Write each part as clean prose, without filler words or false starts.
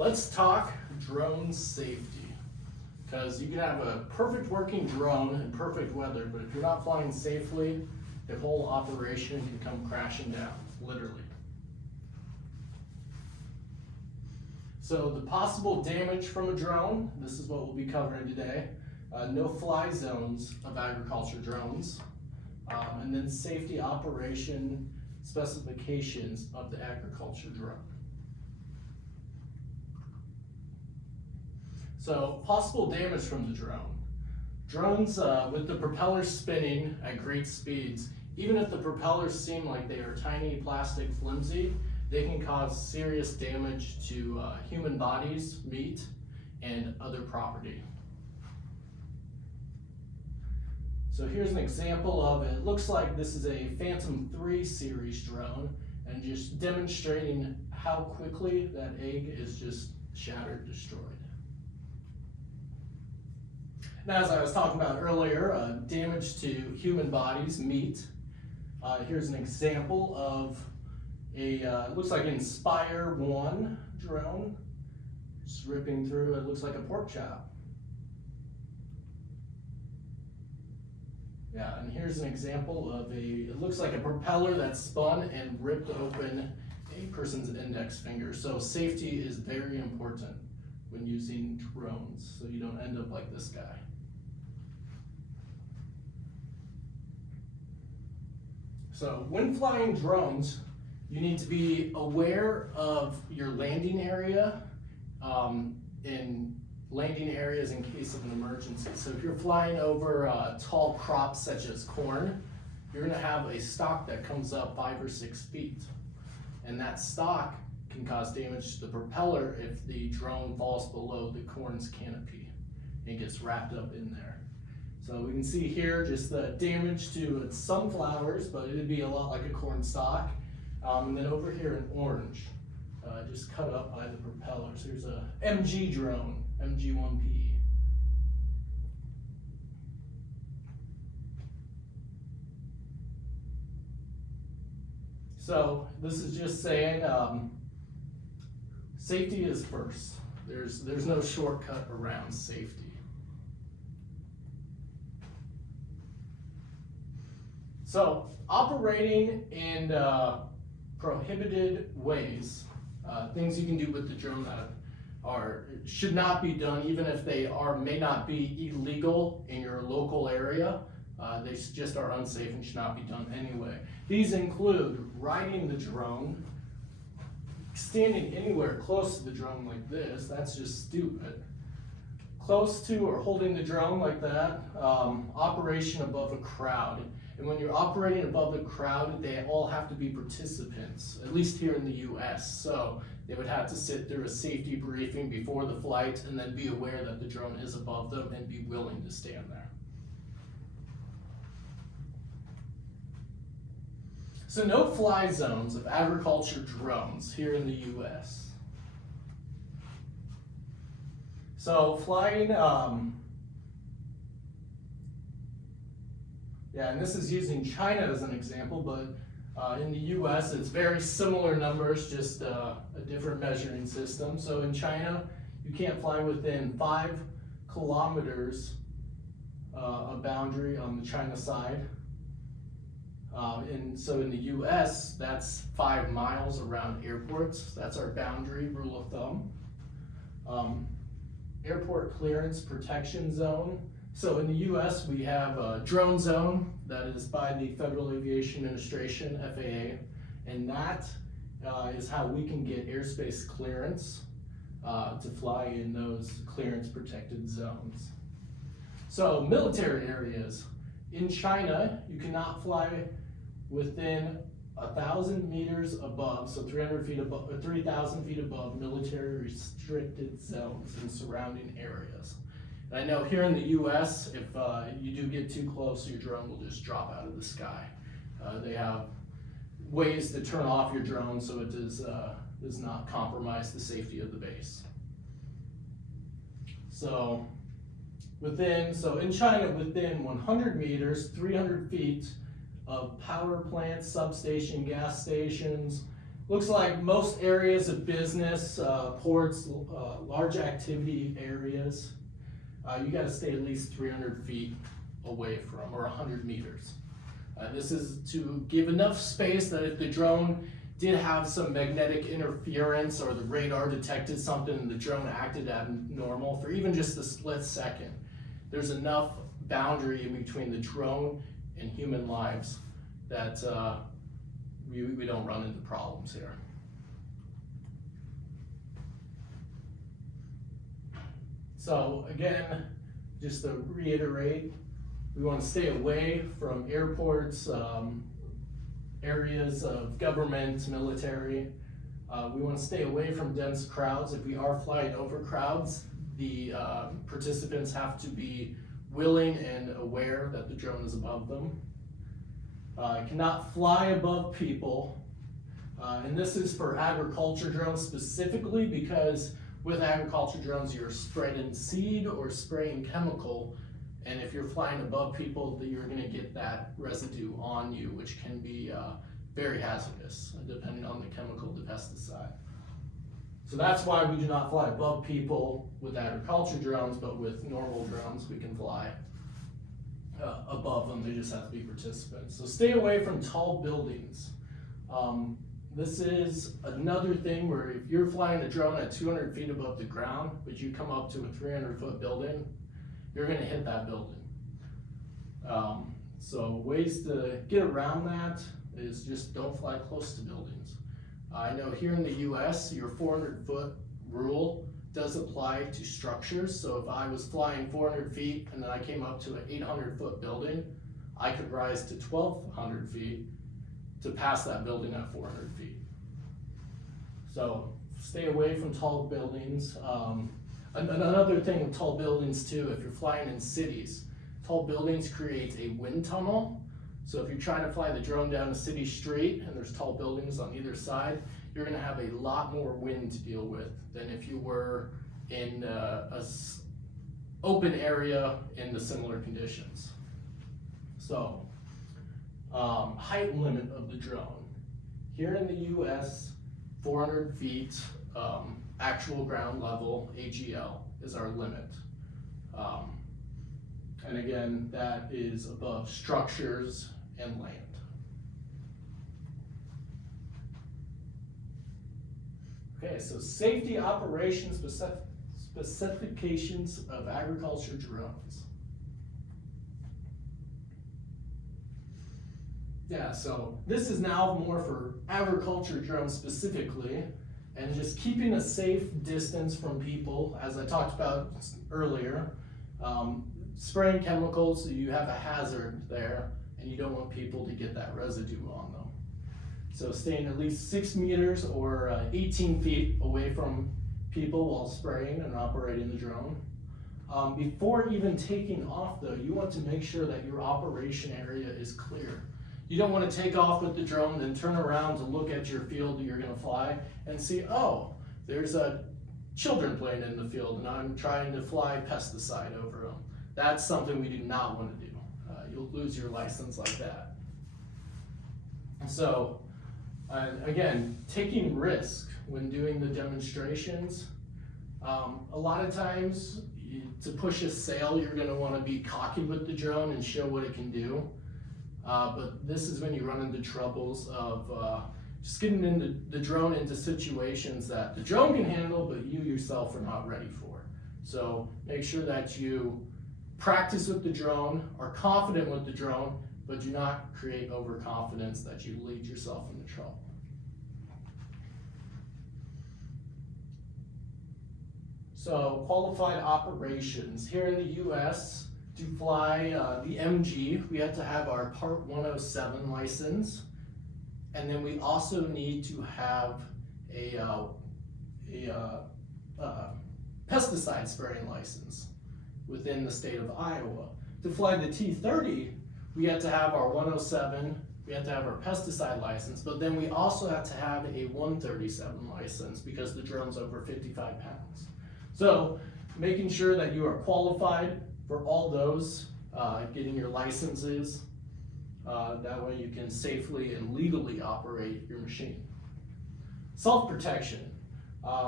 Let's talk drone safety, because you can have a perfect working drone in perfect weather, but if you're not flying safely, the whole operation can come crashing down, literally. So the possible damage from a drone, this is what we'll be covering today. No-fly zones of agriculture drones, and then safety operation specifications of the agriculture drone. So possible damage from the drone. Drones with the propellers spinning at great speeds, even if the propellers seem like they are tiny, plastic, flimsy, they can cause serious damage to human bodies, meat, and other property. So here's an example of it. It looks like this is a Phantom 3 series drone, and just demonstrating how quickly that egg is just shattered, destroyed. Now, as I was talking about earlier, damage to human bodies, meat. Here's an example of a, it looks like an Inspire 1 drone. Just ripping through, it looks like a pork chop. Yeah, and here's an example of it looks like a propeller that spun and ripped open a person's index finger. So safety is very important when using drones, so you don't end up like this guy. So when flying drones, you need to be aware of your landing area and landing areas in case of an emergency. So if you're flying over tall crops such as corn, you're gonna have a stalk that comes up 5 or 6 feet. And that stalk can cause damage to the propeller if the drone falls below the corn's canopy and gets wrapped up in there. So we can see here just the damage to sunflowers, but it'd be a lot like a corn stalk. And then over here in orange, just cut up by the propellers. Here's a MG drone, MG1P. So this is just saying safety is first. There's no shortcut around safety. So operating in prohibited ways, things you can do with the drone that should not be done, even if they may not be illegal in your local area. They just are unsafe and should not be done anyway. These include riding the drone, standing anywhere close to the drone like this. That's just stupid. Close to or holding the drone like that. Operation above a crowd. And when you're operating above the crowd, they all have to be participants, at least here in the US. So they would have to sit through a safety briefing before the flight and then be aware that the drone is above them and be willing to stand there. So no-fly zones of agriculture drones here in the US. So flying, yeah, and this is using China as an example, but in the US it's very similar numbers, just a different measuring system. So in China, you can't fly within 5 kilometers of boundary on the China side. And so in the US, that's 5 miles around airports. That's our boundary rule of thumb. Airport clearance protection zone. So in the US, we have a drone zone that is by the Federal Aviation Administration, FAA, and that is how we can get airspace clearance to fly in those clearance protected zones. So military areas. In China, you cannot fly within 1,000 meters above, so 300 feet above, or 3,000 feet above military restricted zones in surrounding areas. And I know here in the US, if you do get too close, your drone will just drop out of the sky. They have ways to turn off your drone so it does not compromise the safety of the base. So in China, within 100 meters, 300 feet of power plants, substation, gas stations, looks like most areas of business, ports, large activity areas, you got to stay at least 300 feet away from, or 100 meters. This is to give enough space that if the drone did have some magnetic interference or the radar detected something and the drone acted abnormal for even just a split second, there's enough boundary in between the drone and human lives that we don't run into problems here. So again, just to reiterate, we want to stay away from airports, areas of government, military. We want to stay away from dense crowds. If we are flying over crowds, the participants have to be willing and aware that the drone is above them. Cannot fly above people. And this is for agriculture drones specifically, because with agriculture drones, you're spreading seed or spraying chemical. And if you're flying above people, you're going to get that residue on you, which can be very hazardous, depending on the chemical, the pesticide. So that's why we do not fly above people with agriculture drones, but with normal drones, we can fly above them. They just have to be participants. So stay away from tall buildings. This is another thing where if you're flying a drone at 200 feet above the ground, but you come up to a 300-foot building, you're going to hit that building. So ways to get around that is just don't fly close to buildings. I know here in the US, your 400-foot rule does apply to structures. So if I was flying 400 feet and then I came up to an 800-foot building, I could rise to 1,200 feet to pass that building at 400 feet. So stay away from tall buildings. Another thing with tall buildings too, if you're flying in cities, tall buildings create a wind tunnel. So if you're trying to fly the drone down a city street and there's tall buildings on either side, you're going to have a lot more wind to deal with than if you were in a open area in the similar conditions. So height limit of the drone. Here in the US, 400 feet actual ground level, AGL, is our limit. And again, that is above structures and land. Okay, so safety operations specifications of agriculture drones. Yeah, so this is now more for agriculture drones specifically, and just keeping a safe distance from people, as I talked about earlier. Spraying chemicals, so you have a hazard there, and you don't want people to get that residue on them. So staying at least 6 meters or 18 feet away from people while spraying and operating the drone. Before even taking off though, you want to make sure that your operation area is clear. You don't want to take off with the drone, then turn around to look at your field that you're going to fly and see, oh, there's children playing in the field and I'm trying to fly pesticide over them. That's something we do not want to do. You'll lose your license like that. So, again, taking risk when doing the demonstrations. A lot of times, to push a sail, you're going to want to be cocky with the drone and show what it can do. But this is when you run into troubles of just getting the drone into situations that the drone can handle, but you yourself are not ready for. So make sure that you practice with the drone, are confident with the drone, but do not create overconfidence that you lead yourself into trouble. So qualified operations. Here in the US, to fly the MG, we have to have our Part 107 license, and then we also need to have a pesticide spraying license within the state of Iowa. To fly the T30, we have to have our 107, we have to have our pesticide license, but then we also have to have a 137 license because the drone's over 55 pounds. So making sure that you are qualified for all those, getting your licenses, that way you can safely and legally operate your machine. Self-protection.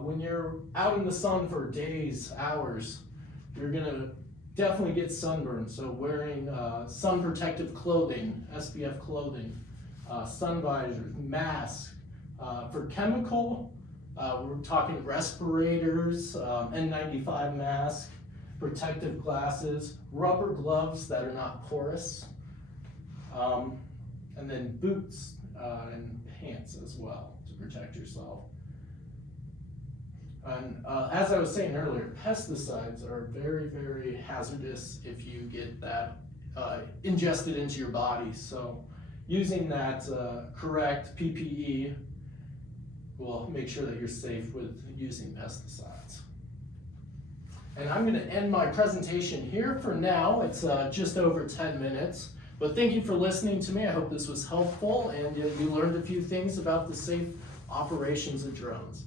When you're out in the sun for days, hours, you're gonna definitely get sunburned. So wearing sun protective clothing, SPF clothing, sun visors, masks. For chemical, we're talking respirators, N95 mask, protective glasses, rubber gloves that are not porous, and then boots and pants as well to protect yourself. And as I was saying earlier, pesticides are very, very hazardous if you get that ingested into your body. So using that correct PPE will make sure that you're safe with using pesticides. And I'm going to end my presentation here for now. It's just over 10 minutes. But thank you for listening to me. I hope this was helpful and you learned a few things about the safe operations of drones.